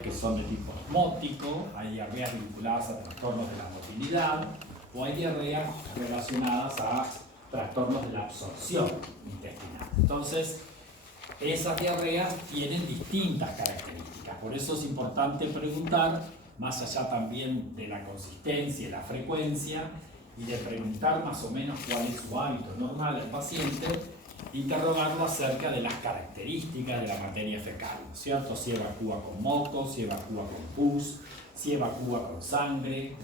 que son de tipo osmótico, hay diarreas vinculadas a trastornos de la motilidad o hay diarreas relacionadas a trastornos de la absorción intestinal. Entonces, esas diarreas tienen distintas características, por eso es importante preguntar, más allá también de la consistencia y la frecuencia, y de preguntar más o menos cuál es su hábito normal del paciente, interrogarlo acerca de las características de la materia fecal, ¿no es cierto? Si evacúa con moco, si evacúa con pus, si evacúa con sangre,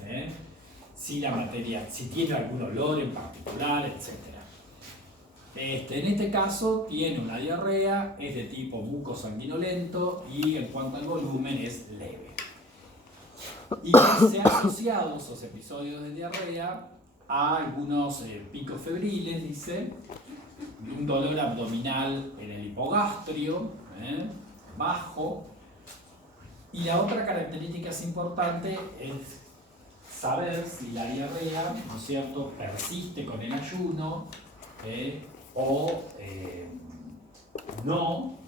si la materia, si tiene algún olor en particular, etc. En este caso tiene una diarrea, es de tipo mucosanguinolento y en cuanto al volumen es leve. Y se han asociado esos episodios de diarrea a algunos picos febriles, dice, un dolor abdominal en el hipogastrio, bajo. Y la otra característica es importante es saber si la diarrea, ¿no es cierto?, persiste con el ayuno o no,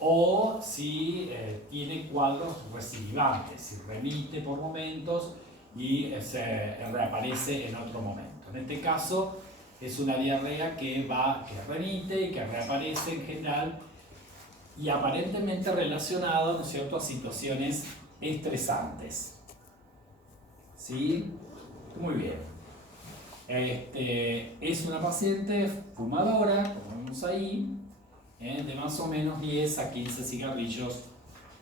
o si tiene cuadros recidivantes, si remite por momentos y se reaparece en otro momento. En este caso es una diarrea que remite y que reaparece en general y aparentemente relacionado, ¿no es cierto?, a situaciones estresantes. ¿Sí? Muy bien. Es una paciente fumadora, como vemos ahí, de más o menos 10 a 15 cigarrillos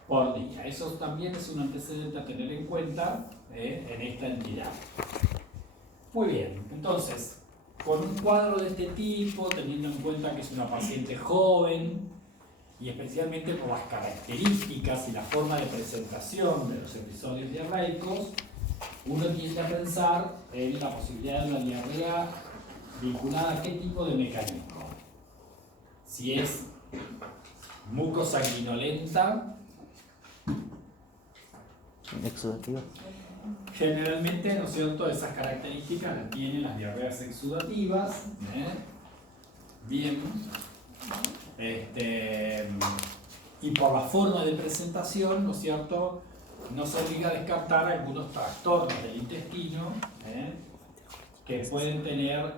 por día. Eso también es un antecedente a tener en cuenta en esta entidad. Muy bien, entonces, con un cuadro de este tipo, teniendo en cuenta que es una paciente joven, y especialmente por las características y la forma de presentación de los episodios diarreicos, uno tiende a pensar en la posibilidad de una diarrea vinculada a qué tipo de mecanismo. Si es mucosanguinolenta, exudativa. Generalmente, ¿no es cierto?, esas características las tienen las diarreas exudativas. Bien. Y por la forma de presentación, ¿no es cierto?, nos obliga a descartar algunos trastornos del intestino que pueden tener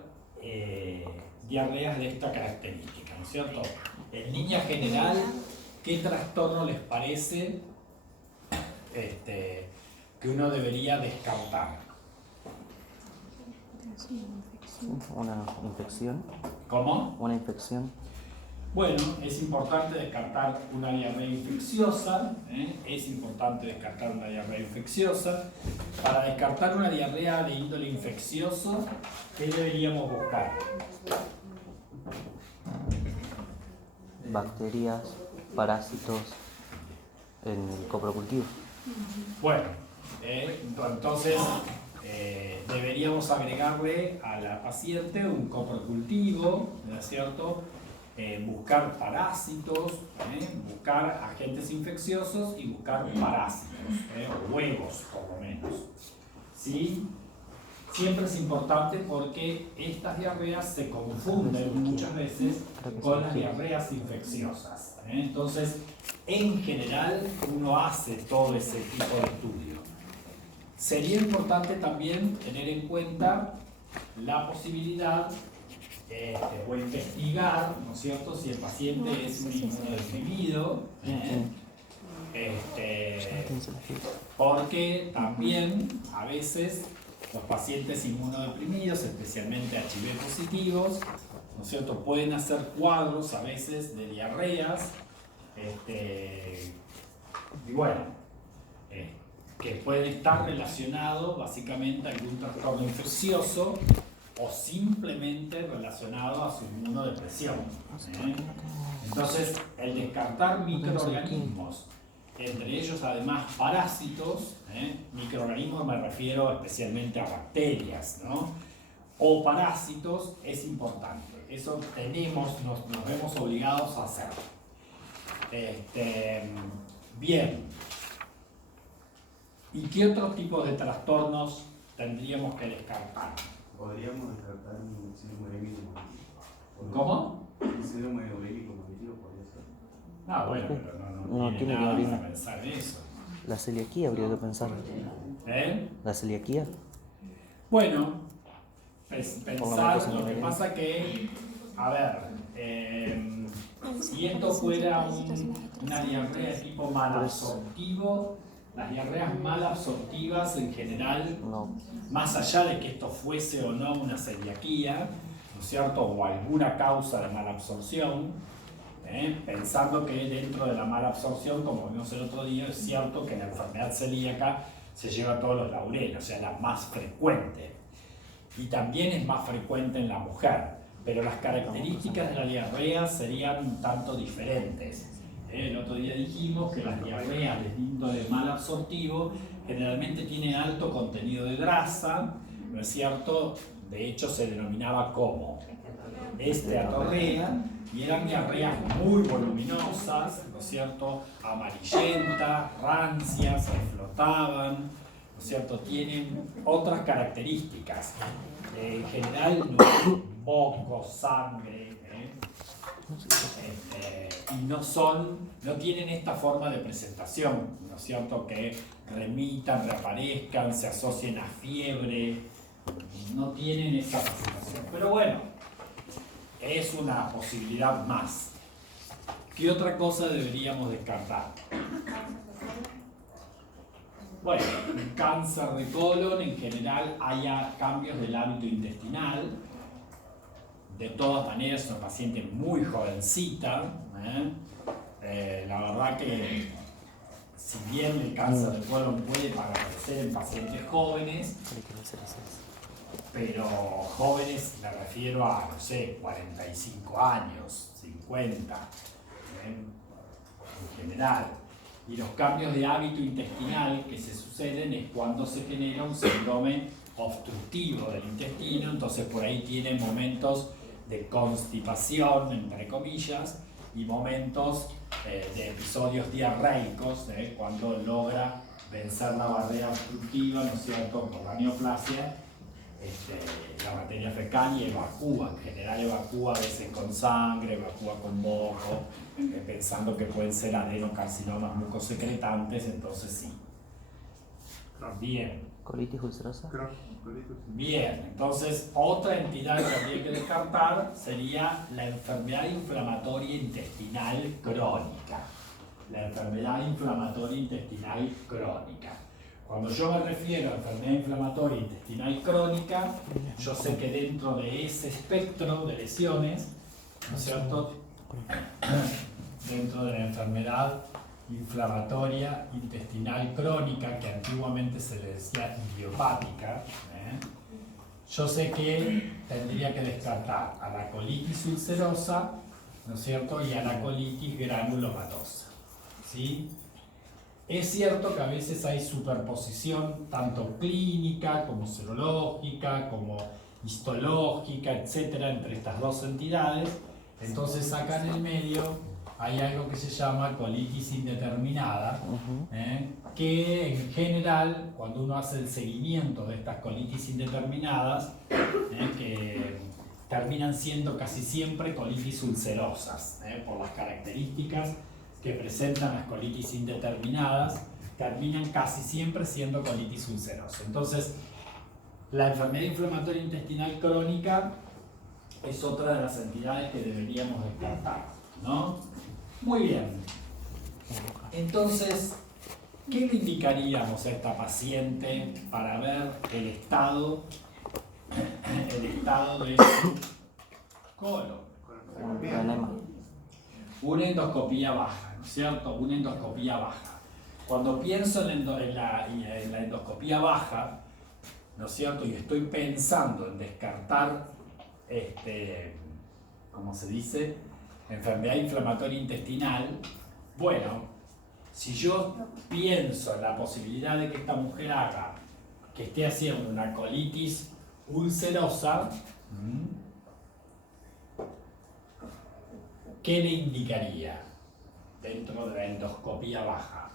diarreas de esta característica, ¿no es cierto? En línea general, ¿qué trastorno les parece que uno debería descartar? Una infección. ¿Cómo? Una infección. Bueno, es importante descartar una diarrea infecciosa, es importante descartar una diarrea infecciosa. Para descartar una diarrea de índole infeccioso, ¿qué deberíamos buscar? Bacterias, parásitos en el coprocultivo. Bueno, entonces deberíamos agregarle a la paciente un coprocultivo, ¿no es cierto? Buscar parásitos, buscar agentes infecciosos y buscar parásitos, huevos por lo menos. ¿Sí? Siempre es importante porque estas diarreas se confunden muchas veces con las diarreas infecciosas. Entonces, en general, uno hace todo ese tipo de estudio. Sería importante también tener en cuenta la posibilidad o investigar, ¿no es cierto?, si el paciente es un inmunodeprimido, porque también a veces los pacientes inmunodeprimidos, especialmente HIV positivos, ¿no es cierto?, pueden hacer cuadros a veces de diarreas, y bueno, que pueden estar relacionados básicamente a algún trastorno infeccioso o simplemente relacionado a su inmunodepresión. Entonces, el descartar microorganismos, entre ellos además parásitos, microorganismos me refiero especialmente a bacterias, ¿no?, o parásitos, es importante. Eso nos vemos obligados a hacerlo. Bien. ¿Y qué otros tipos de trastornos tendríamos que descartar? Podríamos descartar un síndrome urémico mamífero. ¿Cómo? Un síndrome urémico mamífero podría ser. Ah, bueno, pero no No tiene tiene nada que para abrir. pensar en eso. La celiaquía habría que pensar. ¿Eh? La celiaquía. Bueno, Por la pensar, mucosa lo que intravenea. pasa que, a ver, si esto fuera una diarrea de tipo malabsortivo, las diarreas malabsortivas en general, No. más allá de que esto fuese o no una celiaquía, ¿no es cierto?, o alguna causa de malabsorción, pensando que dentro de la malabsorción, como vimos el otro día, es cierto que la enfermedad celíaca se lleva todos los laureles, o sea, la más frecuente. Y también es más frecuente en la mujer, pero las características de la diarrea serían un tanto diferentes. El otro día dijimos que las diarreas de índole malabsortivo generalmente tienen alto contenido de grasa, ¿no es cierto? De hecho se denominaba como esteatorrea, y eran diarreas muy voluminosas, ¿no es cierto? Amarillentas, rancias, se flotaban, ¿no es cierto? Tienen otras características. En general no hay moco, sangre, y no tienen esta forma de presentación, ¿no es cierto? Que remitan, reaparezcan, se asocien a fiebre, no tienen esta presentación. Pero bueno, es una posibilidad más. ¿Qué otra cosa deberíamos descartar? Bueno, en cáncer de colon en general haya cambios del hábito intestinal. De todas maneras, es una paciente muy jovencita. La verdad que, si bien el cáncer de colon puede aparecer en pacientes jóvenes, pero jóvenes me refiero a, no sé, 45 años, 50, en general. Y los cambios de hábito intestinal que se suceden es cuando se genera un síndrome obstructivo del intestino, entonces por ahí tiene momentos de constipación, entre comillas, y momentos de episodios diarreicos, cuando logra vencer la barrera obstructiva, ¿no es cierto?, por la neoplasia, la materia fecal, y evacúa, en general evacúa a veces con sangre, evacúa con moco, pensando que pueden ser adenocarcinomas mucosecretantes, entonces sí. Bien. ¿Colitis ulcerosa? Bien, entonces otra entidad que habría que descartar sería la enfermedad inflamatoria intestinal crónica. La enfermedad inflamatoria intestinal crónica. Cuando yo me refiero a enfermedad inflamatoria intestinal crónica, yo sé que dentro de ese espectro de lesiones, ¿no es cierto?, dentro de la enfermedad inflamatoria intestinal crónica, que antiguamente se le decía idiopática, yo sé que tendría que descartar a la colitis ulcerosa, ¿no es cierto?, y a la colitis granulomatosa, ¿sí? Es cierto que a veces hay superposición tanto clínica como serológica, como histológica, etcétera, entre estas dos entidades. Entonces acá en el medio hay algo que se llama colitis indeterminada, que en general, cuando uno hace el seguimiento de estas colitis indeterminadas, que terminan siendo casi siempre colitis ulcerosas, por las características que presentan las colitis indeterminadas, terminan casi siempre siendo colitis ulcerosa. Entonces, la enfermedad inflamatoria intestinal crónica es otra de las entidades que deberíamos descartar, ¿no? Muy bien. Entonces, ¿qué le indicaríamos a esta paciente para ver el estado de su colon? Una endoscopía baja, ¿no es cierto? Una endoscopía baja. Cuando pienso en la endoscopía baja, ¿no es cierto?, y estoy pensando en descartar, ¿cómo se dice?, enfermedad inflamatoria intestinal, bueno, si yo pienso en la posibilidad de que esta mujer que esté haciendo una colitis ulcerosa, ¿qué le indicaría dentro de la endoscopía baja?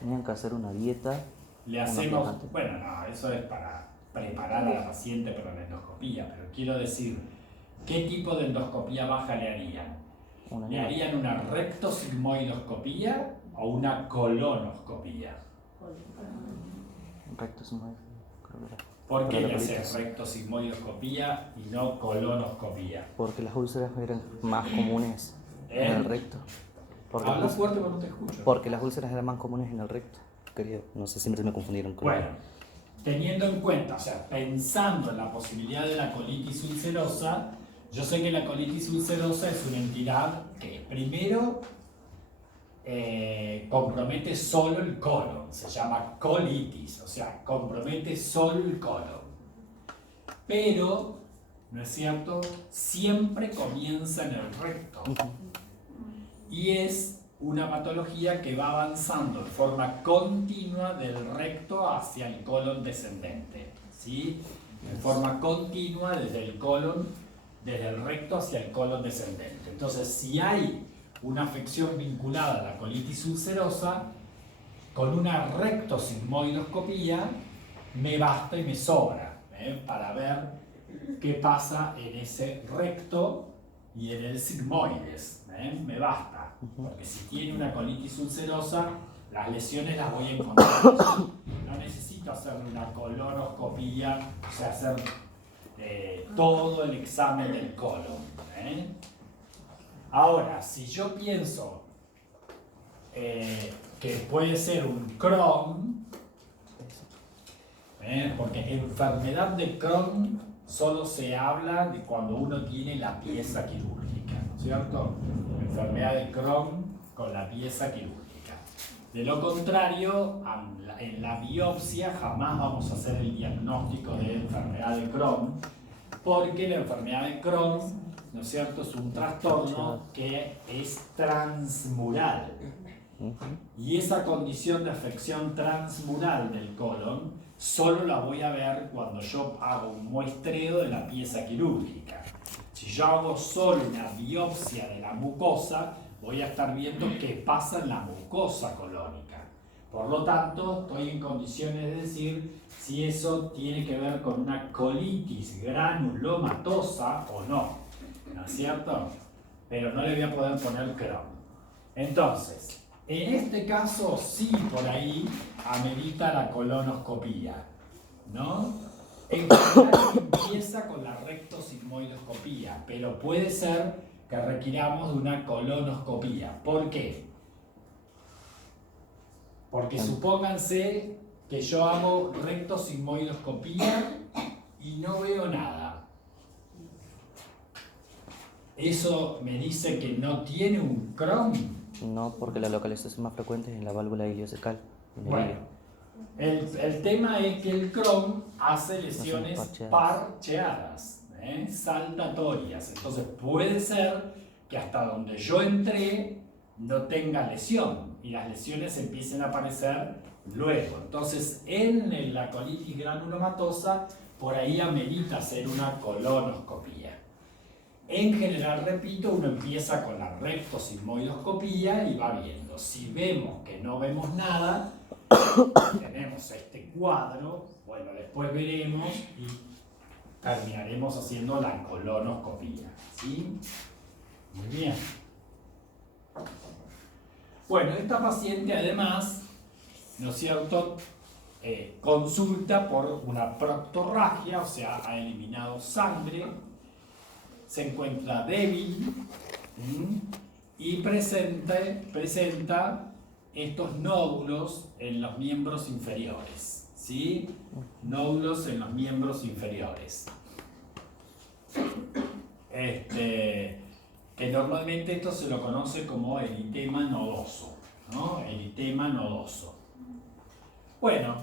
Tenían que hacer una dieta. Le hacemos, bueno, no, eso es para preparar a la paciente para la endoscopía, pero quiero decir, ¿qué tipo de endoscopía baja le harían? ¿Le harían una rectosigmoidoscopía o una colonoscopía? Recto sigmoide, creo que era. ¿Por qué Para le la haces colitis. rectosigmoidoscopía y no colonoscopía? Porque las úlceras eran más comunes en el recto. Porque, Habla fuerte porque no te escucho. porque las úlceras eran más comunes en el recto. Quería, no sé, siempre me confundieron con Bueno, teniendo en cuenta, o sea, pensando en la posibilidad de la colitis ulcerosa, yo sé que la colitis ulcerosa es una entidad que primero compromete solo el colon, se llama colitis, o sea, compromete solo el colon. Pero, ¿no es cierto? Siempre comienza en el recto. Y es una patología que va avanzando de forma continua del recto hacia el colon descendente, ¿sí? De forma continua desde el colon, desde el recto hacia el colon descendente. Entonces, si hay una afección vinculada a la colitis ulcerosa, con una rectosigmoidoscopía me basta y me sobra para ver qué pasa en ese recto y en el sigmoides. Me basta, porque si tiene una colitis ulcerosa, las lesiones las voy a encontrar. No necesito hacerle una colonoscopía, o sea, hacer todo el examen del colon. Ahora, si yo pienso que puede ser un Crohn, porque enfermedad de Crohn solo se habla de cuando uno tiene la pieza quirúrgica, ¿no es cierto? Enfermedad de Crohn con la pieza quirúrgica. De lo contrario, en la biopsia jamás vamos a hacer el diagnóstico de enfermedad de Crohn, porque la enfermedad de Crohn, ¿no es cierto?, es un trastorno que es transmural. Y esa condición de afección transmural del colon solo la voy a ver cuando yo hago un muestreo de la pieza quirúrgica. Si yo hago solo una biopsia de la mucosa, voy a estar viendo qué pasa en la mucosa colónica. Por lo tanto, estoy en condiciones de decir si eso tiene que ver con una colitis granulomatosa o no. ¿No es cierto? Pero no le voy a poder poner Crohn. Entonces, en este caso sí por ahí amerita la colonoscopía, ¿no? En general empieza con la rectosigmoidoscopía, pero puede ser que requiramos de una colonoscopía. ¿Por qué? Porque supónganse que yo hago rectosigmoidoscopía y no veo nada. ¿Eso me dice que no tiene un Crohn? No, porque la localización más frecuente es en la válvula iliocecal. Bueno, el tema es que el Crohn hace lesiones parcheadas, saltatorias. Entonces puede ser que hasta donde yo entré no tenga lesión y las lesiones empiecen a aparecer luego. Entonces en la colitis granulomatosa por ahí amerita hacer una colonoscopía. En general, repito, uno empieza con la rectosigmoidoscopía y va viendo. Si vemos que no vemos nada, tenemos este cuadro, bueno, después veremos y terminaremos haciendo la colonoscopía, ¿sí? Muy bien. Bueno, esta paciente además, ¿no es cierto?, consulta por una proctorragia, o sea, ha eliminado sangre, se encuentra débil y presenta estos nódulos en los miembros inferiores, ¿sí? Nódulos en los miembros inferiores. Que normalmente esto se lo conoce como eritema nodoso, ¿no? Eritema nodoso. Bueno,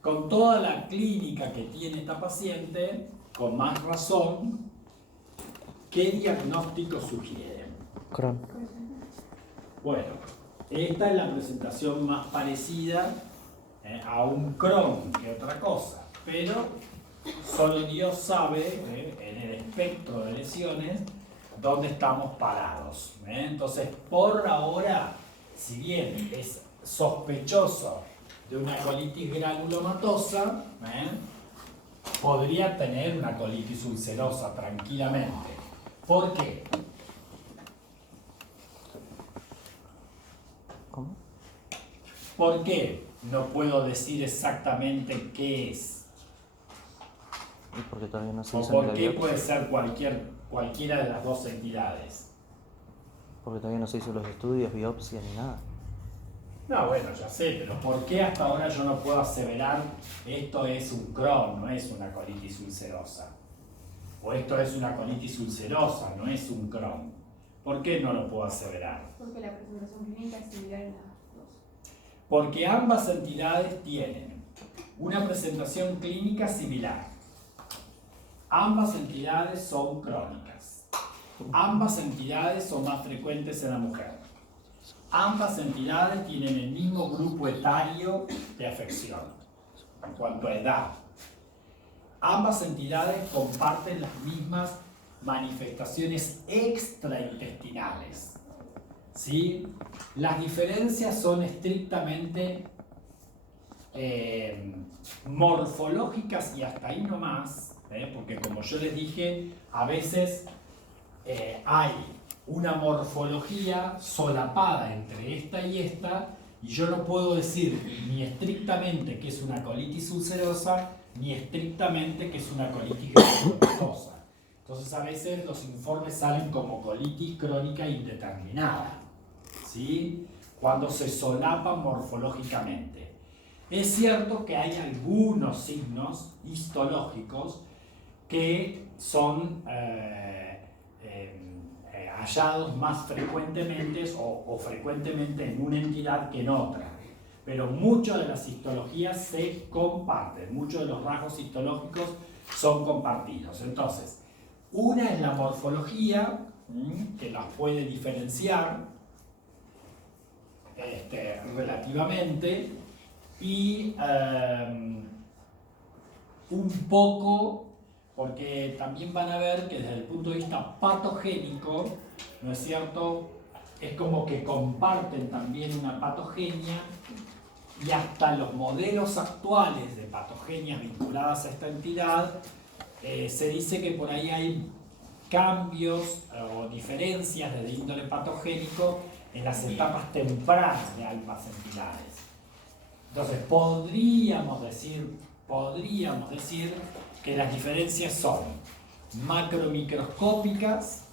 con toda la clínica que tiene esta paciente, con más razón, ¿qué diagnóstico sugieren? Crohn. Bueno, esta es la presentación más parecida a un Crohn que otra cosa, pero solo Dios sabe en el espectro de lesiones dónde estamos parados. Entonces, por ahora, si bien es sospechoso de una colitis granulomatosa, podría tener una colitis ulcerosa tranquilamente. ¿Por qué? ¿Cómo? ¿Por qué no puedo decir exactamente qué es? ¿Y por qué todavía no se ¿O hizo por ni la qué biopsia? puede ser cualquiera de las dos entidades? Porque todavía no se hizo los estudios, biopsia ni nada. No, bueno, ya sé, pero ¿por qué hasta ahora yo no puedo aseverar esto es un Crohn, no es una colitis ulcerosa? O esto es una colitis ulcerosa, no es un Crohn. ¿Por qué no lo puedo aseverar? Porque la presentación clínica es similar en las dos. Porque ambas entidades tienen una presentación clínica similar. Ambas entidades son crónicas. Ambas entidades son más frecuentes en la mujer. Ambas entidades tienen el mismo grupo etario de afección en cuanto a edad. Ambas entidades comparten las mismas manifestaciones extraintestinales. ¿Sí? Las diferencias son estrictamente morfológicas y hasta ahí no más, porque como yo les dije, a veces hay una morfología solapada entre esta y esta, y yo no puedo decir ni estrictamente que es una colitis ulcerosa, ni estrictamente que es una colitis granulosa. Entonces a veces los informes salen como colitis crónica indeterminada, ¿sí? Cuando se solapan morfológicamente. Es cierto que hay algunos signos histológicos que son hallados más frecuentemente o frecuentemente en una entidad que en otra. Pero muchas de las histologías se comparten, muchos de los rasgos histológicos son compartidos. Entonces, una es la morfología, que las puede diferenciar relativamente, y un poco, porque también van a ver que desde el punto de vista patogénico, ¿no es cierto?, es como que comparten también una patogenia, y hasta los modelos actuales de patogenias vinculadas a esta entidad, se dice que por ahí hay cambios o diferencias de índole patogénico en las etapas tempranas de ambas entidades. Entonces, podríamos decir que las diferencias son macromicroscópicas,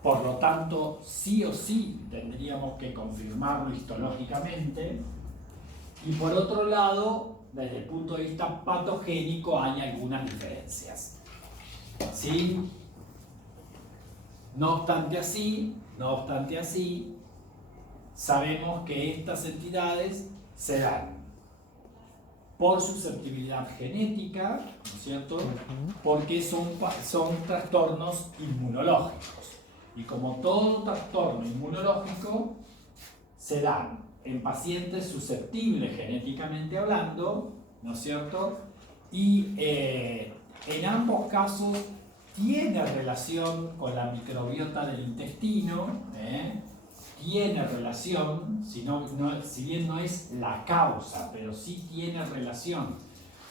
por lo tanto, sí o sí tendríamos que confirmarlo histológicamente, y por otro lado, desde el punto de vista patogénico hay algunas diferencias, ¿sí? No obstante así, sabemos que estas entidades se dan por susceptibilidad genética, ¿no es cierto?, porque son trastornos inmunológicos. Y como todo trastorno inmunológico, se dan en pacientes susceptibles genéticamente hablando, ¿no es cierto?, y en ambos casos tiene relación con la microbiota del intestino, tiene relación, si bien no es la causa, pero sí tiene relación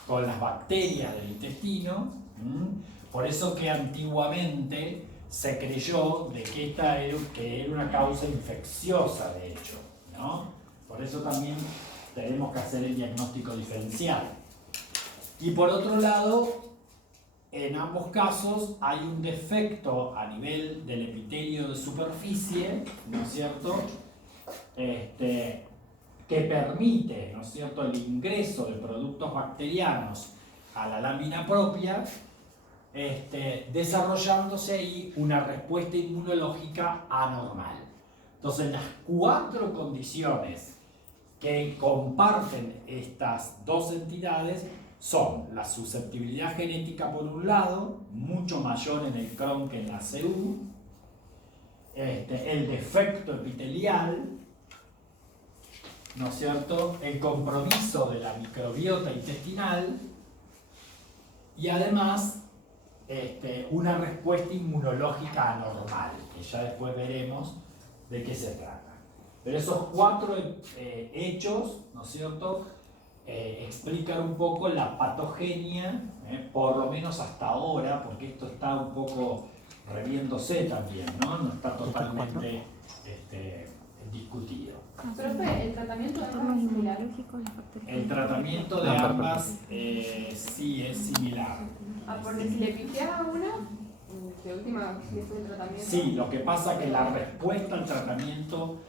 con las bacterias del intestino. Por eso que antiguamente se creyó de que esta era una causa infecciosa, de hecho, ¿no? Por eso también tenemos que hacer el diagnóstico diferencial. Y por otro lado, en ambos casos hay un defecto a nivel del epitelio de superficie, ¿no es cierto?, que permite, ¿no es cierto?, el ingreso de productos bacterianos a la lámina propia, desarrollándose ahí una respuesta inmunológica anormal. Entonces, las cuatro condiciones que comparten estas dos entidades son la susceptibilidad genética por un lado, mucho mayor en el Crohn que en la CU, el defecto epitelial, ¿no es cierto?, el compromiso de la microbiota intestinal, y además una respuesta inmunológica anormal, que ya después veremos de qué se trata. Pero esos cuatro hechos, ¿no es cierto?, explican un poco la patogenia, por lo menos hasta ahora, porque esto está un poco reviéndose también, ¿no? No está totalmente discutido. Profe, el tratamiento de ambas es similar. El tratamiento de ambas sí es similar. Ah, porque si le pifiaba a una, de última, si es el tratamiento. Sí, lo que pasa es que la respuesta al tratamiento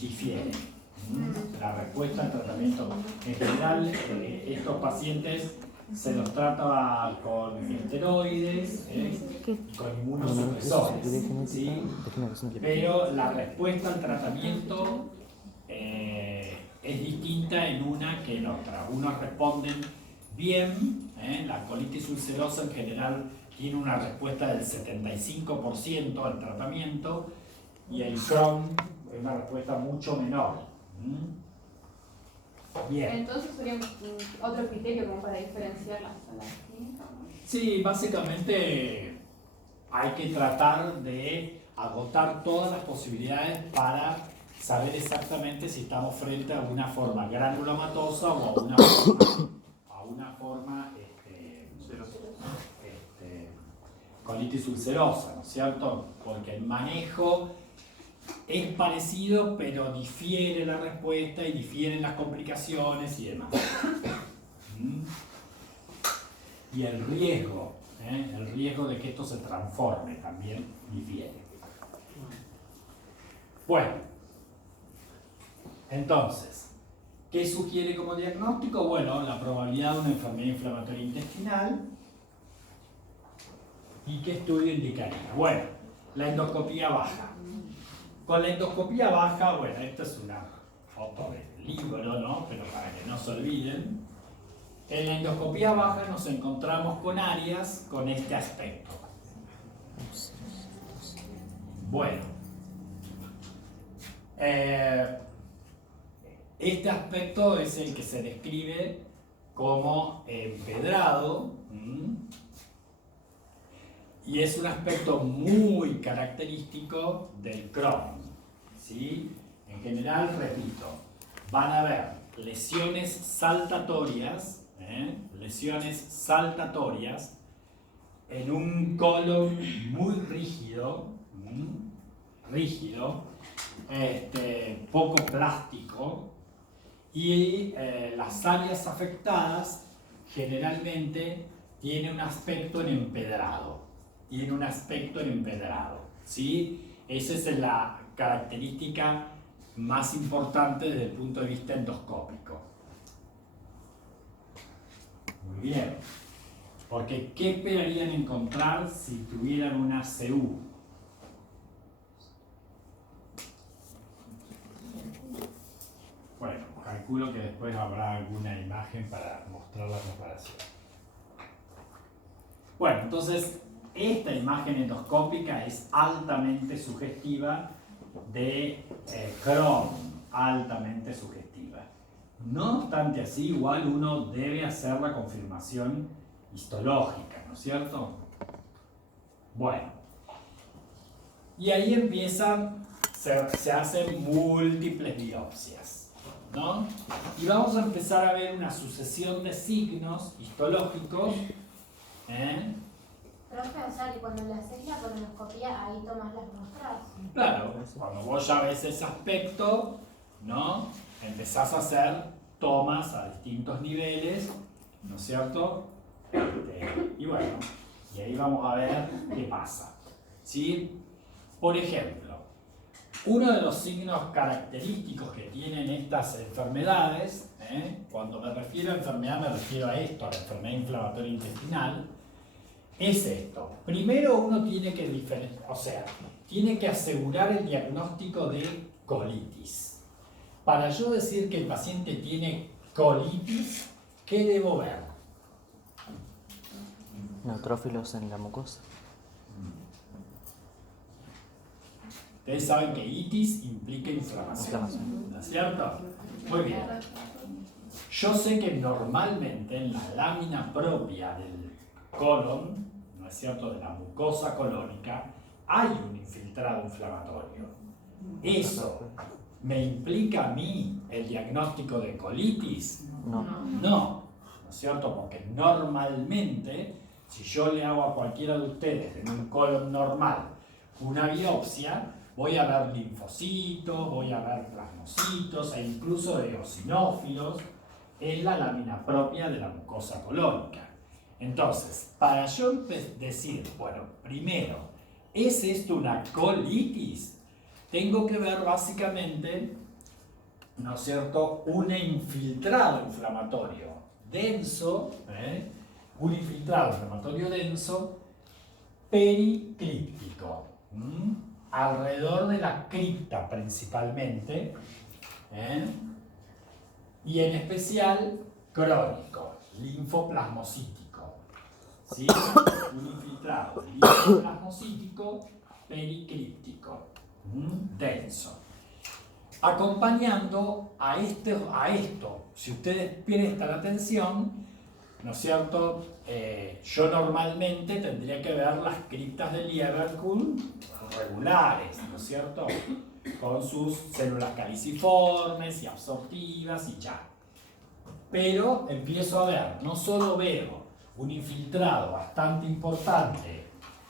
difiere. La respuesta al tratamiento, en general, estos pacientes se los trata con esteroides y con inmunosupresores, ¿sí? Pero la respuesta al tratamiento es distinta en una que en otra. Unos responden bien, la colitis ulcerosa en general tiene una respuesta del 75% al tratamiento y el Crohn es una respuesta mucho menor. Bien. Entonces sería otro criterio como para diferenciar las clínicas, ¿no? Sí, básicamente hay que tratar de agotar todas las posibilidades para saber exactamente si estamos frente a una forma granulomatosa o a una forma colitis ulcerosa, ¿no es cierto? Porque el manejo es parecido, pero difiere la respuesta y difieren las complicaciones y demás. Y el riesgo de que esto se transforme también difiere. Bueno, entonces, ¿qué sugiere como diagnóstico? Bueno, la probabilidad de una enfermedad inflamatoria intestinal. ¿Y qué estudio indicaría? Bueno, la endoscopía baja. Con la endoscopía baja, bueno, esta es una foto del libro, ¿no? Pero para que no se olviden. En la endoscopía baja nos encontramos con áreas con este aspecto. Bueno, este aspecto es el que se describe como empedrado. Y es un aspecto muy característico del Crohn, ¿sí? En general, repito, van a haber lesiones saltatorias en un colon muy rígido, poco plástico, y las áreas afectadas generalmente tienen un aspecto en empedrado. ¿Sí? Esa es la característica más importante desde el punto de vista endoscópico. Muy bien. Porque, ¿qué esperarían encontrar si tuvieran una CU? Bueno, calculo que después habrá alguna imagen para mostrar la comparación. Bueno, entonces, esta imagen endoscópica es altamente sugestiva de Crohn, altamente sugestiva. No obstante así, igual uno debe hacer la confirmación histológica, ¿no es cierto? Bueno, y ahí se hacen múltiples biopsias, ¿no? Y vamos a empezar a ver una sucesión de signos histológicos. Profe, o sea que cuando le haces la colonoscopia ahí tomas las muestras. Claro, cuando vos ya ves ese aspecto, ¿no? Empezás a hacer tomas a distintos niveles, ¿no es cierto? Y bueno, y ahí vamos a ver qué pasa, ¿sí? Por ejemplo, uno de los signos característicos que tienen estas enfermedades, cuando me refiero a enfermedad me refiero a esto, a la enfermedad inflamatoria intestinal, es esto. Primero uno tiene que tiene que asegurar el diagnóstico de colitis. Para yo decir que el paciente tiene colitis, ¿qué debo ver? Neutrófilos en la mucosa. Ustedes saben que itis implica inflamación, ¿no es cierto? Muy bien. Yo sé que normalmente en la lámina propia del colon, ¿no es cierto?, de la mucosa colónica, hay un infiltrado inflamatorio. ¿Eso me implica a mí el diagnóstico de colitis? No. No, ¿no es cierto? Porque normalmente, si yo le hago a cualquiera de ustedes en un colon normal una biopsia, Voy a ver linfocitos, voy a ver plasmocitos e incluso eosinófilos en la lámina propia de la mucosa colónica. Entonces, para yo decir, bueno, primero, ¿es esto una colitis? Tengo que ver básicamente, ¿no es cierto?, un infiltrado inflamatorio denso, un infiltrado inflamatorio denso periclíptico, alrededor de la cripta principalmente, y en especial crónico, linfoplasmocítico, ¿sí? Un infiltrado linfoplasmocítico periclíptico, denso. Acompañando a esto, si ustedes prestan atención, ¿no es cierto? Yo normalmente tendría que ver las criptas de Lieberkühn regulares, ¿no es cierto? Con sus células caliciformes y absortivas y ya. Pero empiezo a ver, no solo veo un infiltrado bastante importante,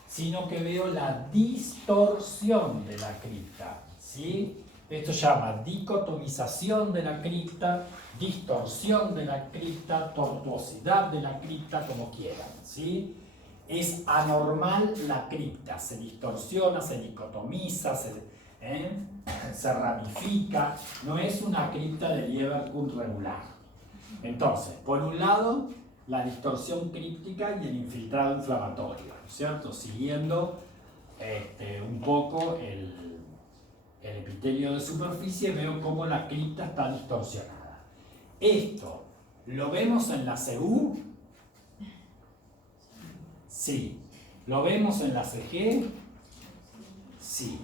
sino que veo la distorsión de la cripta, ¿sí? Esto se llama dicotomización de la cripta, distorsión de la cripta, tortuosidad de la cripta, como quieran, ¿sí? Es anormal la cripta, se distorsiona, se dicotomiza, se ramifica, no es una cripta de Lieberkühn regular. Entonces, por un lado, la distorsión críptica y el infiltrado inflamatorio, ¿no es cierto? Siguiendo un poco el epitelio de superficie, veo cómo la cripta está distorsionada. Esto, ¿lo vemos en la CU? Sí. ¿Lo vemos en la CG? Sí.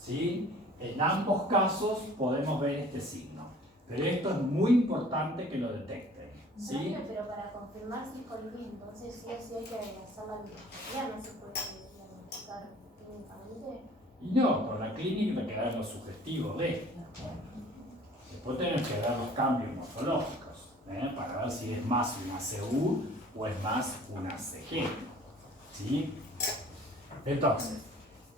¿Sí? En ambos casos podemos ver este signo. Pero esto es muy importante que lo detecten. ¿Sí? Bueno, pero para confirmar si es colitis, entonces sí o sí hay que hacer la biopsia, no se puede diagnosticar clínicamente. Y no, por la clínica te quedan los sugestivos de. Después tenés que ver los cambios morfológicos, para ver si es más una CU o es más una CG. ¿Sí? Entonces,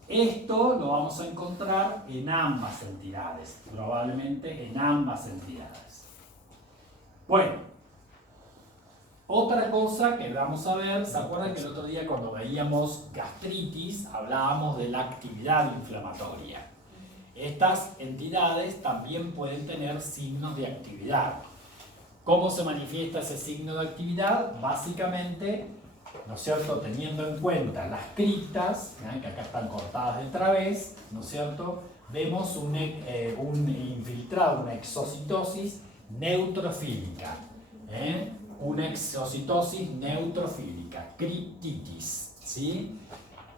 esto lo vamos a encontrar en ambas entidades, probablemente en ambas entidades. Bueno, otra cosa que vamos a ver, ¿se acuerdan que el otro día cuando veíamos gastritis hablábamos de la actividad inflamatoria? Estas entidades también pueden tener signos de actividad. ¿Cómo se manifiesta ese signo de actividad? Básicamente, ¿no es cierto?, teniendo en cuenta las criptas, que acá están cortadas de través, ¿no es cierto?, vemos un infiltrado, una exocitosis neutrofílica, una exocitosis neutrofílica, criptitis, ¿sí?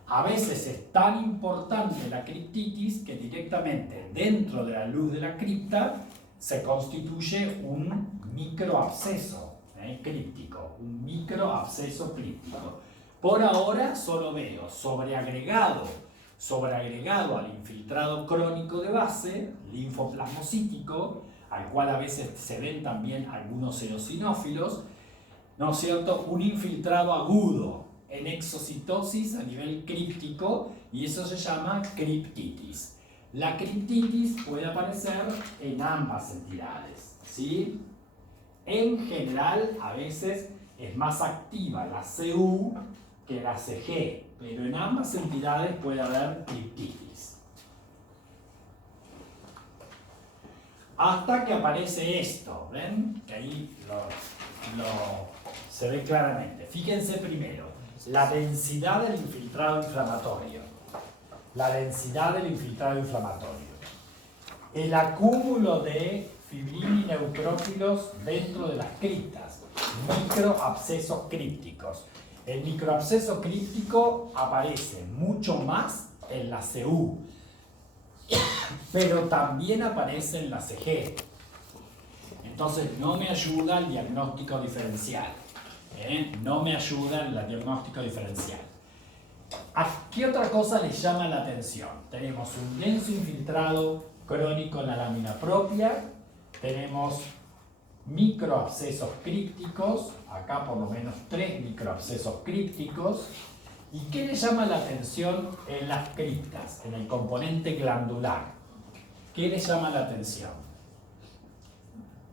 A veces es tan importante la criptitis que directamente dentro de la luz de la cripta se constituye un microabsceso críptico, un microabsceso críptico. Por ahora solo veo sobreagregado al infiltrado crónico de base, linfoplasmocítico, al cual a veces se ven también algunos eosinófilos, ¿no es cierto?, un infiltrado agudo en exocitosis a nivel críptico, y eso se llama criptitis. La criptitis puede aparecer en ambas entidades, ¿sí? En general, a veces es más activa la CU que la CG, pero en ambas entidades puede haber criptitis. Hasta que aparece esto, ¿ven? Que ahí se ve claramente. Fíjense primero, la densidad del infiltrado inflamatorio. La densidad del infiltrado inflamatorio. El acúmulo de fibrina y neutrófilos dentro de las criptas. Microabscesos crípticos. El microabsceso críptico aparece mucho más en la CU, pero también aparece en la CG. Entonces no me ayuda el diagnóstico diferencial. No me ayuda el diagnóstico diferencial. ¿A qué otra cosa les llama la atención? Tenemos un denso infiltrado crónico en la lámina propia, tenemos microabscesos crípticos, acá por lo menos 3 microabscesos crípticos, ¿Y qué le llama la atención en las criptas, en el componente glandular? ¿Qué le llama la atención?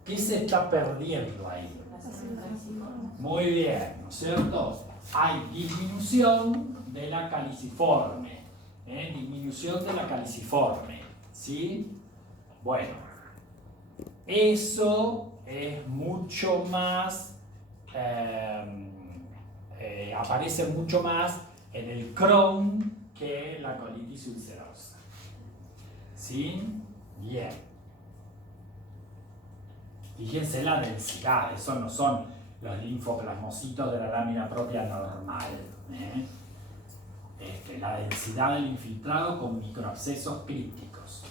¿Qué se está perdiendo ahí? Muy bien, ¿no es cierto? Hay disminución de la caliciforme. Disminución de la caliciforme. ¿Sí? Bueno, eso es mucho más, aparece mucho más en el Crohn que la colitis ulcerosa. ¿Sí? Bien. Fíjense la densidad, eso no son los linfoplasmocitos de la lámina propia normal. La densidad del infiltrado con microabscesos crípticos.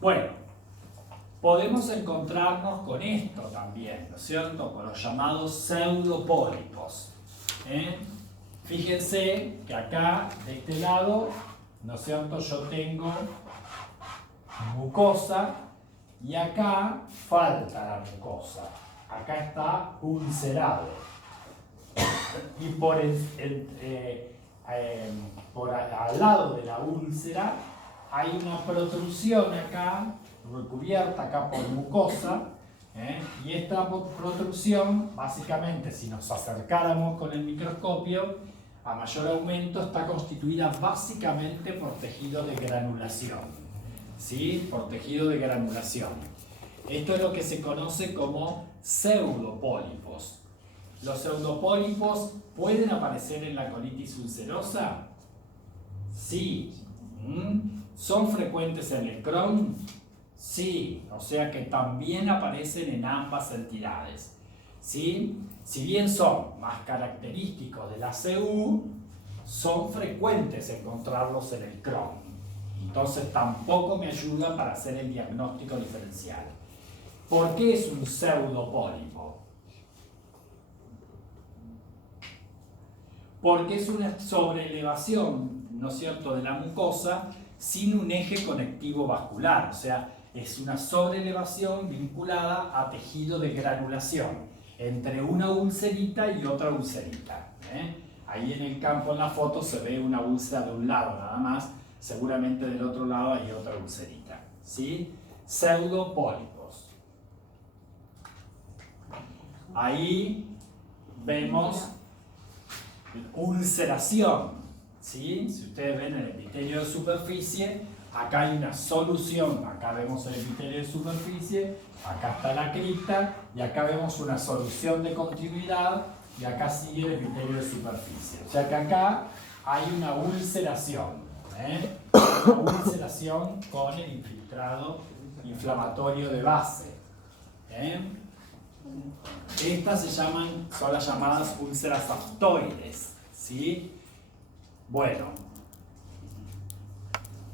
Bueno, podemos encontrarnos con esto también, ¿no es cierto? Con los llamados pseudopólipos. Fíjense que acá, de este lado, ¿no es cierto? Yo tengo mucosa y acá falta la mucosa. Acá está ulcerado. Y al lado de la úlcera hay una protrusión acá, recubierta acá por mucosa, y esta protrusión, básicamente, si nos acercáramos con el microscopio, a mayor aumento está constituida básicamente por tejido de granulación. ¿Sí? Por tejido de granulación. Esto es lo que se conoce como pseudopólipos. ¿Los pseudopólipos pueden aparecer en la colitis ulcerosa? Sí. ¿Son frecuentes en el Crohn? Sí. O sea que también aparecen en ambas entidades. ¿Sí? Si bien son más característicos de la CU, son frecuentes encontrarlos en el Crohn. Entonces tampoco me ayuda para hacer el diagnóstico diferencial. ¿Por qué es un pseudopólipo? Porque es una sobreelevación, ¿no es cierto?, de la mucosa sin un eje conectivo vascular. O sea, es una sobreelevación vinculada a tejido de granulación entre una ulcerita y otra ulcerita. Ahí en el campo, en la foto, se ve una úlcera de un lado nada más. Seguramente del otro lado hay otra ulcerita. ¿Sí? Pseudopólipos. Ahí vemos ulceración. ¿Sí? Si ustedes ven el epitelio de superficie, acá hay una solución. Acá vemos el epitelio de superficie, acá está la cripta, y acá vemos una solución de continuidad, y acá sigue el epitelio de superficie. O sea que acá hay una ulceración. Una ulceración con el infiltrado inflamatorio de base. Estas son las llamadas úlceras aftoides. ¿Sí? Bueno,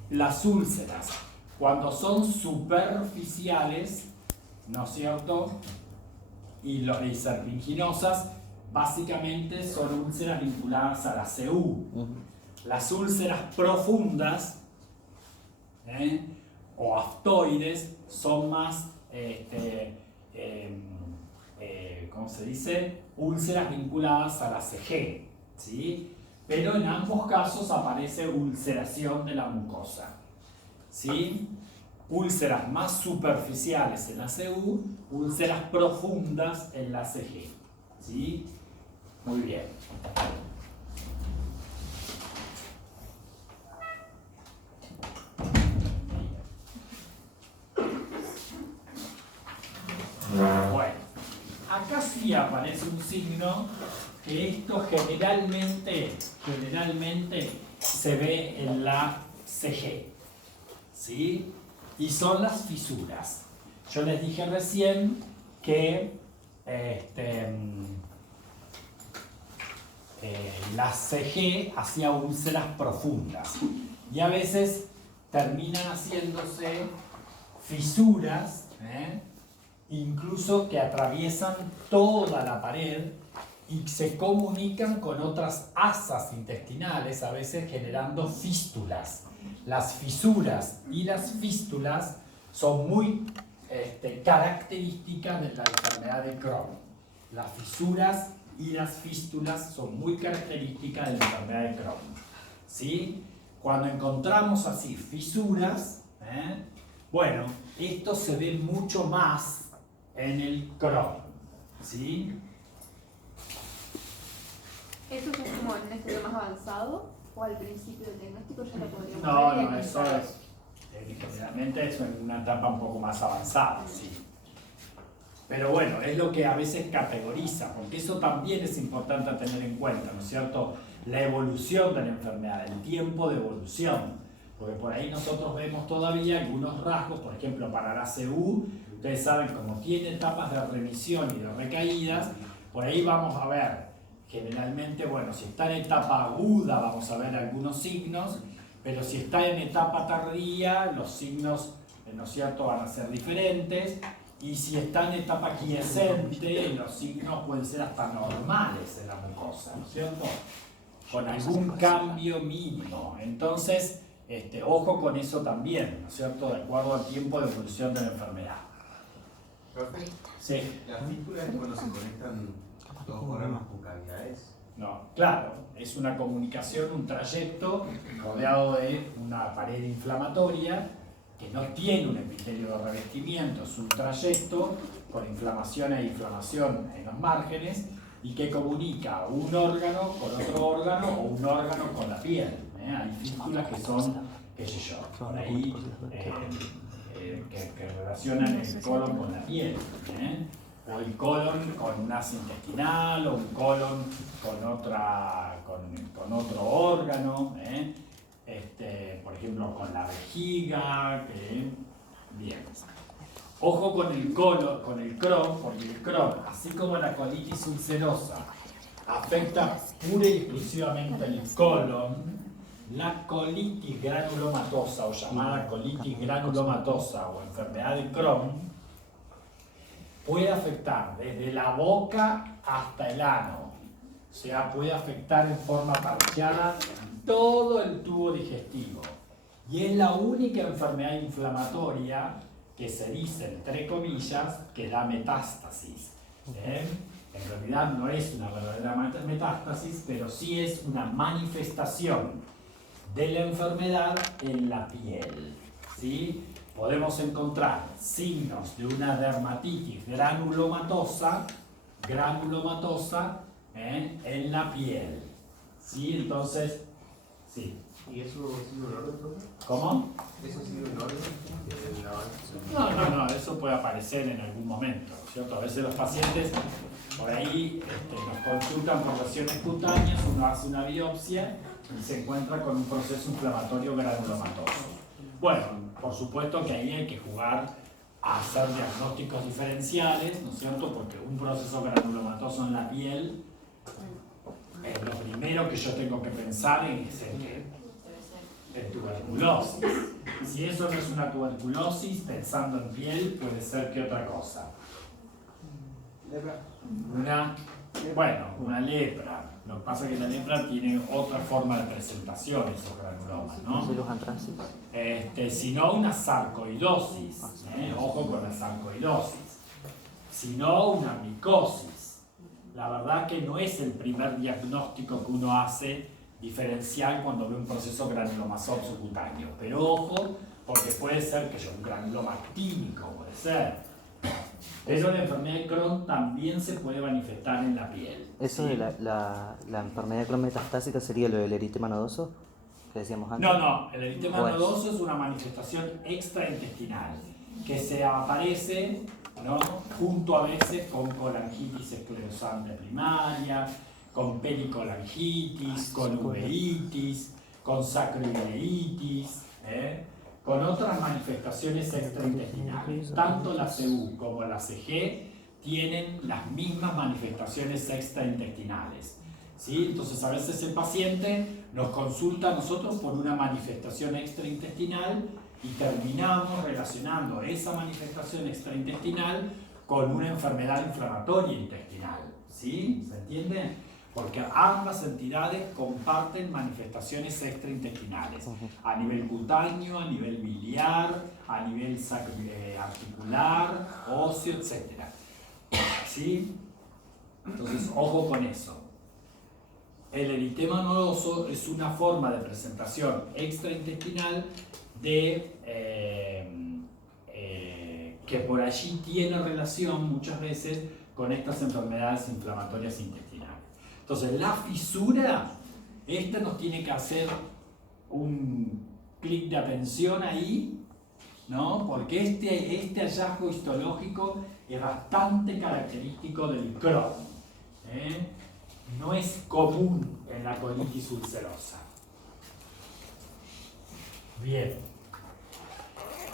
las úlceras, cuando son superficiales, ¿no es cierto?, y serpiginosas, básicamente son úlceras vinculadas a la CU. Las úlceras profundas o aftoides son más, ¿cómo se dice?, úlceras vinculadas a la CG, ¿sí? Pero en ambos casos aparece ulceración de la mucosa, ¿sí? Úlceras más superficiales en la CU, úlceras profundas en la CG, ¿sí? Muy bien. Bueno, acá sí aparece un signo que esto generalmente se ve en la CG, ¿sí? Y son las fisuras. Yo les dije recién que la CG hacía úlceras profundas y a veces terminan haciéndose fisuras, incluso que atraviesan toda la pared y se comunican con otras asas intestinales, a veces generando fístulas. Las fisuras y las fístulas son muy características de la enfermedad de Crohn. Las fisuras y las fístulas son muy características de la enfermedad de Crohn. ¿Sí? Cuando encontramos así fisuras, bueno, esto se ve mucho más en el Crohn. ¿Sí? ¿Eso es como en un estudio más avanzado o al principio del diagnóstico ya lo podríamos No, ver? no, eso es, generalmente es en una etapa un poco más avanzada, sí. Pero bueno, es lo que a veces categoriza, porque eso también es importante a tener en cuenta, ¿no es cierto? La evolución de la enfermedad, el tiempo de evolución. Porque por ahí nosotros vemos todavía algunos rasgos, por ejemplo, para la CU, ustedes saben, como tiene etapas de remisión y de recaídas, por ahí vamos a ver, generalmente, bueno, si está en etapa aguda vamos a ver algunos signos, pero si está en etapa tardía, los signos, ¿no es cierto?, van a ser diferentes. Y si está en etapa quiescente, los signos pueden ser hasta normales en la mucosa, ¿no es cierto? Con algún cambio mínimo. Entonces, ojo con eso también, ¿no es cierto? De acuerdo al tiempo de evolución de la enfermedad. Profe, Sí. las fístulas es cuando se conectan dos órganos con cavidades. No, claro, es una comunicación, un trayecto rodeado de una pared inflamatoria que no tiene un epitelio de revestimiento, es un trayecto con inflamación e inflamación en los márgenes y que comunica un órgano con otro órgano o un órgano con la piel. Hay fístulas que son, qué sé yo, por ahí que relacionan el colon con la piel. O el colon con un asa intestinal, o un colon con otro órgano. Por ejemplo, con la vejiga, bien. Ojo con el colon, con el Crohn, porque el Crohn, así como la colitis ulcerosa, afecta pura y exclusivamente el colon, la colitis granulomatosa, o llamada colitis granulomatosa, o enfermedad de Crohn, puede afectar desde la boca hasta el ano. O sea, puede afectar en forma parcial todo el tubo digestivo. Y es la única enfermedad inflamatoria que se dice, entre comillas, que da metástasis. En realidad no es una verdadera metástasis, pero sí es una manifestación de la enfermedad en la piel. ¿Sí? Podemos encontrar signos de una dermatitis granulomatosa en la piel. ¿Sí? Entonces, sí. ¿Y eso ha sido un orden, profe? ¿Cómo? ¿Eso ha sido un orden? No, eso puede aparecer en algún momento, ¿cierto? A veces los pacientes por ahí nos consultan por lesiones cutáneas, uno hace una biopsia y se encuentra con un proceso inflamatorio granulomatoso. Bueno, por supuesto que ahí hay que jugar a hacer diagnósticos diferenciales, ¿no es cierto? Porque un proceso granulomatoso en la piel, lo primero que yo tengo que pensar es en tuberculosis. Si eso no es una tuberculosis, pensando en piel, puede ser que otra cosa. Una lepra. Lo que pasa es que la lepra tiene otra forma de presentación, esos granulomas, ¿no? Si no, una sarcoidosis. Ojo con la sarcoidosis. Si no, una micosis. La verdad que no es el primer diagnóstico que uno hace diferencial cuando ve un proceso granulomasón subcutáneo. Pero ojo, porque puede ser que haya un granuloma actínico, puede ser. Pero la enfermedad de Crohn también se puede manifestar en la piel. ¿Eso ¿sí? de la enfermedad de Crohn metastásica sería lo del eritema nodoso que decíamos antes? No, el eritema nodoso es una manifestación extraintestinal que se aparece, ¿no?, junto a veces con colangitis esclerosante primaria, con pericolangitis, con uveitis, con sacroileitis, con otras manifestaciones extraintestinales. Tanto la CU como la CG tienen las mismas manifestaciones extraintestinales. ¿Sí? Entonces a veces el paciente nos consulta a nosotros por una manifestación extraintestinal y terminamos relacionando esa manifestación extraintestinal con una enfermedad inflamatoria intestinal. ¿Sí? ¿Se entiende? Porque ambas entidades comparten manifestaciones extraintestinales, a nivel cutáneo, a nivel biliar, a nivel articular, óseo, etc. ¿Sí? Entonces, ojo con eso. El eritema nodoso es una forma de presentación extraintestinal de, que por allí tiene relación muchas veces con estas enfermedades inflamatorias intestinales. Entonces, la fisura, esta nos tiene que hacer un clic de atención ahí, ¿no? Porque este hallazgo histológico es bastante característico del Crohn, ¿eh? No es común en la colitis ulcerosa. Bien.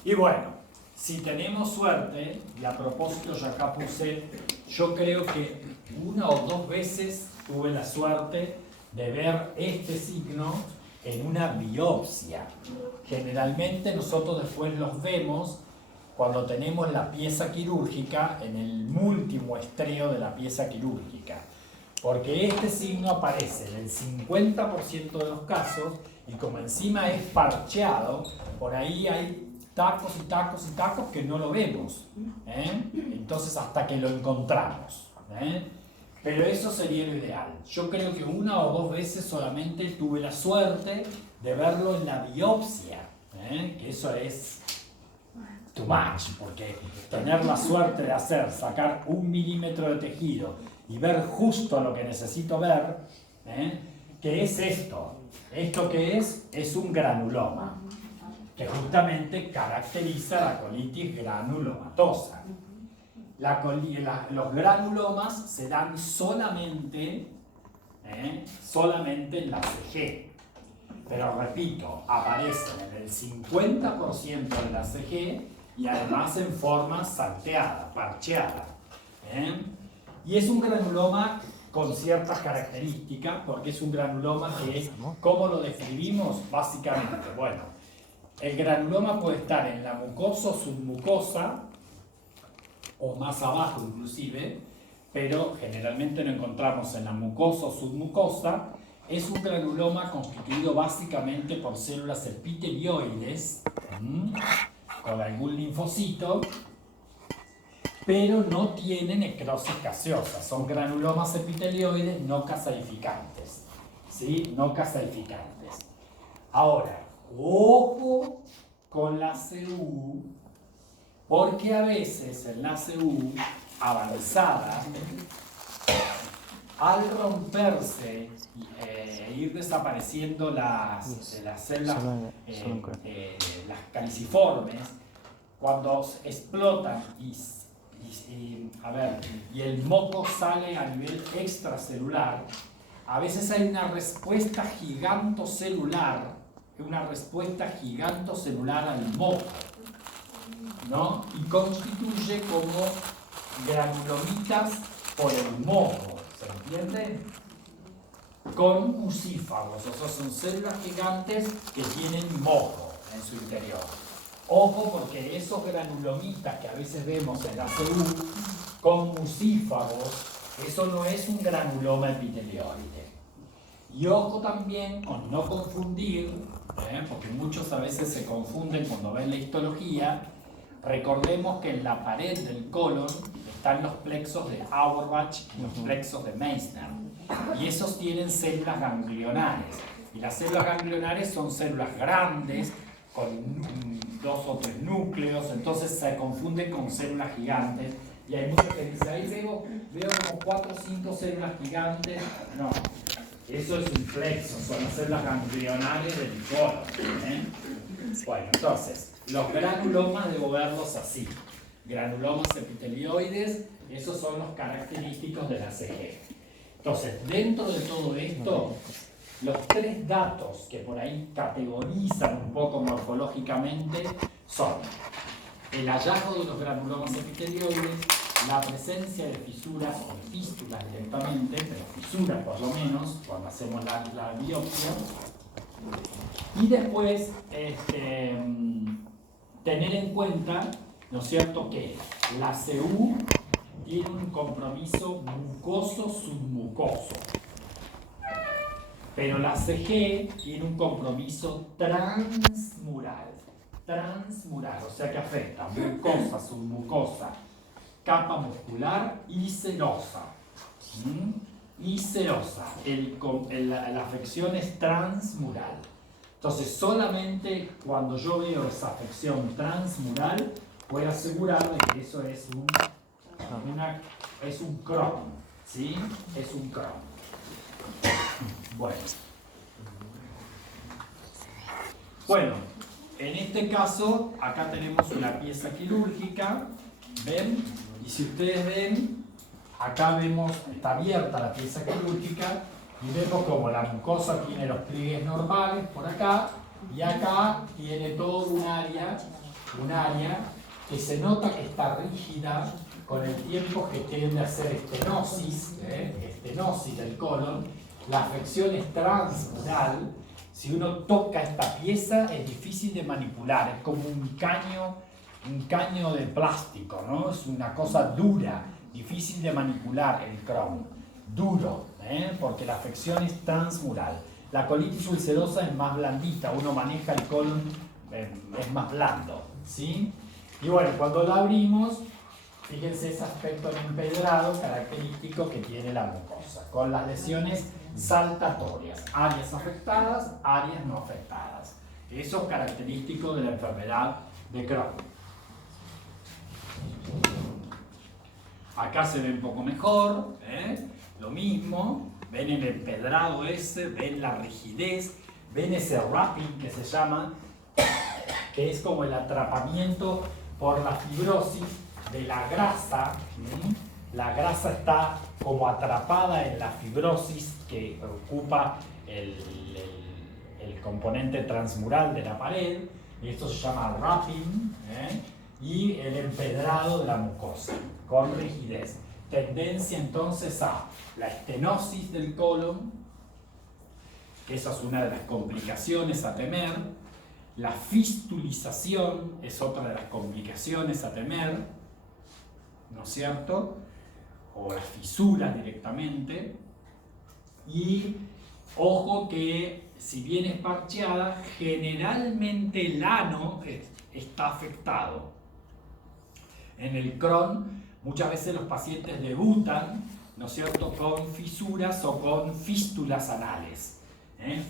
Y bueno, si tenemos suerte, y a propósito yo acá puse, yo creo que 1 o 2 veces tuve la suerte de ver este signo en una biopsia. Generalmente nosotros después los vemos cuando tenemos la pieza quirúrgica en el múltimo-estreo de la pieza quirúrgica. Porque este signo aparece en el 50% de los casos y como encima es parcheado, por ahí hay tacos y tacos y tacos que no lo vemos, ¿eh? Entonces hasta que lo encontramos, ¿eh? Pero eso sería lo ideal. Yo creo que 1 o 2 veces solamente tuve la suerte de verlo en la biopsia, ¿eh? Que eso es too much, porque tener la suerte de sacar 1 milímetro de tejido y ver justo lo que necesito ver, ¿eh? ¿Qué es esto? ¿Esto qué es? Es un granuloma, que justamente caracteriza la colitis granulomatosa. Los granulomas se dan solamente en la CG. Pero repito, aparecen en el 50% de la CG y además en forma salteada, parcheada, ¿eh? Y es un granuloma con ciertas características, porque es un granuloma que, ¿cómo lo describimos? Básicamente, bueno, el granuloma puede estar en la mucosa o submucosa, o más abajo inclusive, pero generalmente lo encontramos en la mucosa o submucosa. Es un granuloma constituido básicamente por células epitelioides, con algún linfocito, pero no tiene necrosis gaseosa. Son granulomas epitelioides no caseificantes, ¿sí? No caseificantes. Ahora, ojo con la CU, porque a veces en la CU avanzada, al romperse e ir desapareciendo las células, las caliciformes, cuando explotan y el moco sale a nivel extracelular, a veces hay una respuesta gigantocelular al moco, ¿no? Y constituye como granulomitas por el moco, ¿se entiende? Con mucífagos, o sea, son células gigantes que tienen moco en su interior. Ojo, porque esos granulomitas que a veces vemos en la CU con mucífagos, eso no es un granuloma epitelioide. Y ojo también con no confundir, porque muchos a veces se confunden cuando ven la histología. Recordemos que en la pared del colon están los plexos de Auerbach y los plexos de Meissner. Y esos tienen células ganglionares. Y las células ganglionares son células grandes, con 2 o 3 núcleos, entonces se confunden con células gigantes. Y hay muchos que dicen, ahí veo como 4 o 5 células gigantes. No, eso es un plexo, son las células ganglionares del colon. Bueno, entonces, los granulomas debo verlos así. Granulomas epitelioides, esos son los característicos de la CG. Entonces, dentro de todo esto, los 3 datos que por ahí categorizan un poco morfológicamente son el hallazgo de los granulomas epitelioides, la presencia de fisuras o fístulas directamente, pero fisuras por lo menos, cuando hacemos la biopsia, y después tener en cuenta, ¿no es cierto?, que la CU tiene un compromiso mucoso-submucoso, pero la CG tiene un compromiso transmural, o sea que afecta mucosa, submucosa, capa muscular y serosa. y serosa. La afección es transmural. Entonces, solamente cuando yo veo esa afección transmural, puedo asegurarme que eso es un Crohn, ¿sí? Es un Crohn. Bueno, en este caso, acá tenemos una pieza quirúrgica, ¿ven? Y si ustedes ven, acá vemos, está abierta la pieza quirúrgica, y vemos como la mucosa tiene los pliegues normales por acá, y acá tiene todo un área que se nota que está rígida con el tiempo, que tiende a hacer estenosis del colon. La afección es transmural. Si uno toca esta pieza es difícil de manipular, es como un caño de plástico, ¿no? Es una cosa dura, difícil de manipular el Crohn, duro, porque la afección es transmural. La colitis ulcerosa es más blandita, uno maneja el colon, es más blando, ¿sí? Y bueno, cuando la abrimos, fíjense ese aspecto empedrado característico que tiene la mucosa, con las lesiones saltatorias, áreas afectadas, áreas no afectadas. Eso es característico de la enfermedad de Crohn. Acá se ve un poco mejor, lo mismo, ven el empedrado ese, ven la rigidez, ven ese wrapping que se llama, que es como el atrapamiento por la fibrosis de la grasa. La grasa está como atrapada en la fibrosis que ocupa el componente transmural de la pared, y esto se llama wrapping, y el empedrado de la mucosa, con rigidez. Tendencia entonces a la estenosis del colon, que esa es una de las complicaciones a temer. La fistulización es otra de las complicaciones a temer, ¿no es cierto? O las fisuras directamente. Y ojo que si bien es parcheada, generalmente el ano está afectado. En el Crohn muchas veces los pacientes debutan, ¿no es cierto?, con fisuras o con fístulas anales.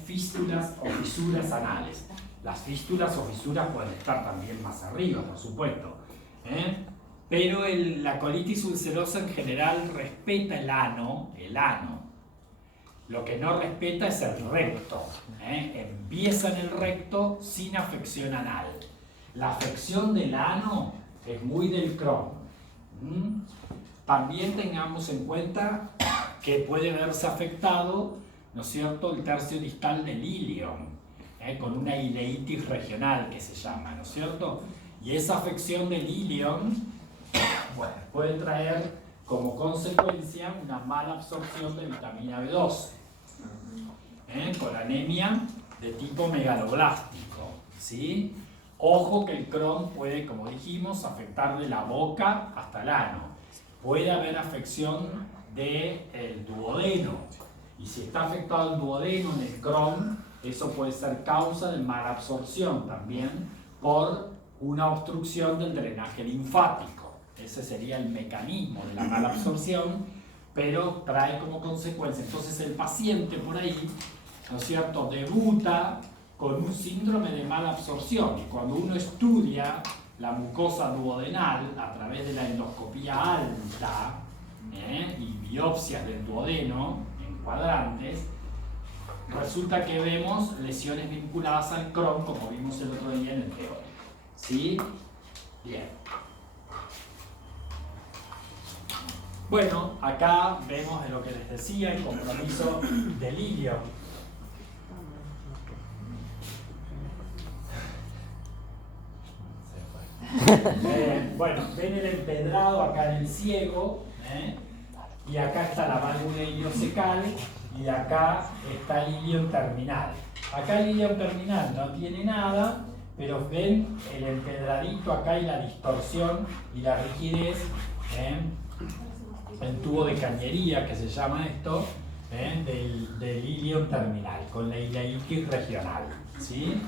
Fístulas o fisuras anales. Las fístulas o fisuras pueden estar también más arriba, por supuesto. Pero la colitis ulcerosa en general respeta el ano. Lo que no respeta es el recto. Empieza en el recto sin afección anal. La afección del ano es muy del Crohn. También tengamos en cuenta que puede verse afectado, ¿no es cierto?, el tercio distal del ilion, con una ileitis regional que se llama, ¿no es cierto? Y esa afección del ilion, bueno, puede traer como consecuencia una mala absorción de vitamina B12, con anemia de tipo megaloblástico, ¿sí? Ojo que el Crohn puede, como dijimos, afectar de la boca hasta el ano. Puede haber afección del duodeno. Y si está afectado el duodeno en el Crohn, eso puede ser causa de mala absorción también por una obstrucción del drenaje linfático. Ese sería el mecanismo de la mala absorción, pero trae como consecuencia. Entonces el paciente por ahí, ¿no es cierto?, debuta con un síndrome de mala absorción. Y cuando uno estudia la mucosa duodenal a través de la endoscopía alta y biopsias del duodeno en cuadrantes, resulta que vemos lesiones vinculadas al Crohn, como vimos el otro día en el teórico. ¿Sí? Bien. Bueno, acá vemos de lo que les decía, el compromiso del ilion. Bueno, ven el empedrado acá en el ciego, y acá está la válvula iliocecal, y acá está el ilion terminal. Acá el ilion terminal no tiene nada, pero ven el empedradito acá y la distorsión y la rigidez, el tubo de cañería que se llama esto, del ilion terminal, con la ileitis regional, ¿sí?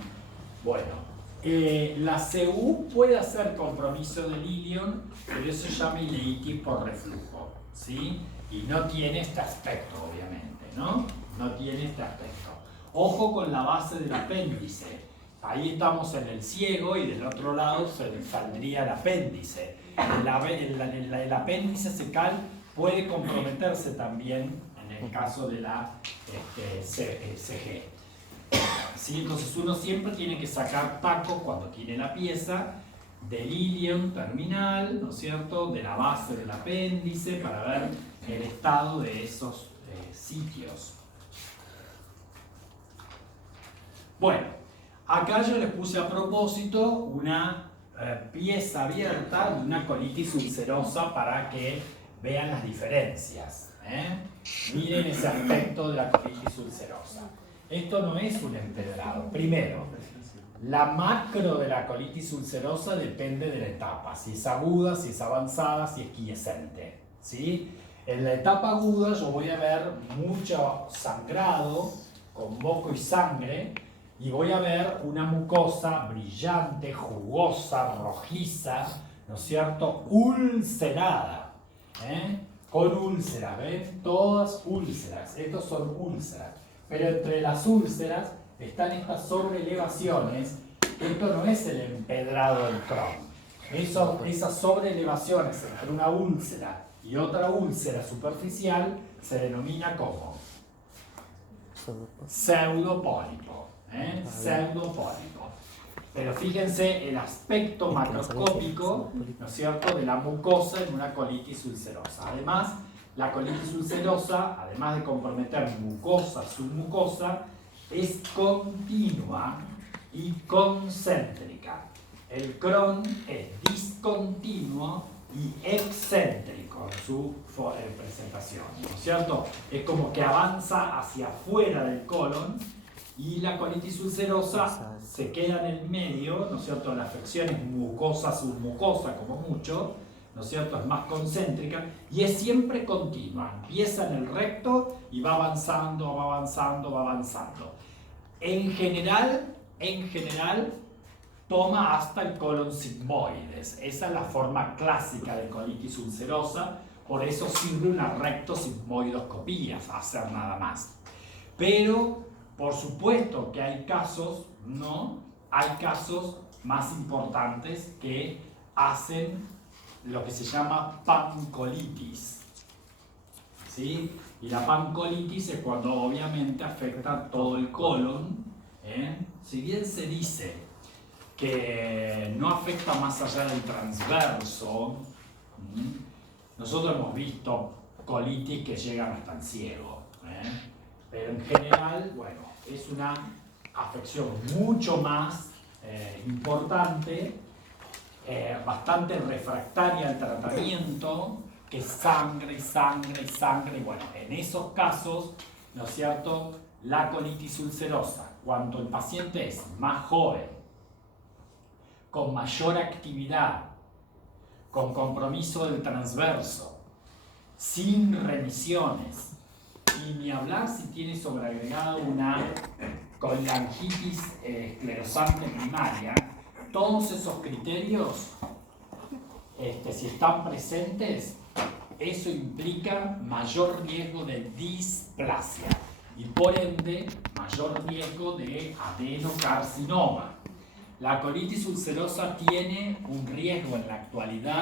Bueno, La CU puede hacer compromiso del ilion, pero eso se llama ileitis por reflujo, ¿sí? Y no tiene este aspecto, obviamente, ¿no? No tiene este aspecto. Ojo con la base del apéndice. Ahí estamos en el ciego y del otro lado saldría el apéndice. El apéndice secal puede comprometerse también en el caso de la CG. ¿Sí? Entonces uno siempre tiene que sacar tacos cuando tiene la pieza del ilion terminal, ¿no es cierto?, de la base del apéndice para ver el estado de esos sitios. Bueno, acá yo les puse a propósito una pieza abierta de una colitis ulcerosa para que vean las diferencias. Miren ese aspecto de la colitis ulcerosa. Esto no es un empedrado. Primero, la macro de la colitis ulcerosa depende de la etapa, si es aguda, si es avanzada, si es quiescente, ¿sí? En la etapa aguda yo voy a ver mucho sangrado con moco y sangre y voy a ver una mucosa brillante, jugosa, rojiza, ¿no es cierto?, ulcerada, con úlceras, ¿ven? Todas úlceras, estos son úlceras. Pero entre las úlceras están estas sobreelevaciones. Esto no es el empedrado del Crohn. Esas sobreelevaciones entre una úlcera y otra úlcera superficial se denomina como pseudopólipo. Pseudopólipo. Pero fíjense el aspecto macroscópico, ¿no es cierto?, de la mucosa en una colitis ulcerosa. Además, la colitis ulcerosa, además de comprometer mucosa, submucosa, es continua y concéntrica. El Crohn es discontinuo y excéntrico en su presentación, ¿no es cierto? Es como que avanza hacia afuera del colon y la colitis ulcerosa se queda en el medio, ¿no es cierto? La afección es mucosa-submucosa como mucho, ¿no es cierto? Es más concéntrica y es siempre continua. Empieza en el recto y va avanzando, va avanzando, va avanzando. En general, toma hasta el colon sigmoides. Esa es la forma clásica de colitis ulcerosa, por eso sirve una rectosigmoidoscopía, hacer nada más. Pero, por supuesto que hay casos, ¿no? Hay casos más importantes que hacen lo que se llama pancolitis, ¿sí? Y la pancolitis es cuando obviamente afecta todo el colon, Si bien se dice que no afecta más allá del transverso, nosotros hemos visto colitis que llegan hasta el ciego, pero en general, bueno, es una afección mucho más importante, bastante refractaria al tratamiento, que sangre y sangre y sangre. Y bueno, en esos casos, ¿no es cierto?, la colitis ulcerosa, cuando el paciente es más joven, con mayor actividad, con compromiso del transverso, sin remisiones, y ni hablar si tiene sobreagregada una colangitis esclerosante primaria, todos esos criterios, si están presentes, eso implica mayor riesgo de displasia y por ende mayor riesgo de adenocarcinoma. La colitis ulcerosa tiene un riesgo en la actualidad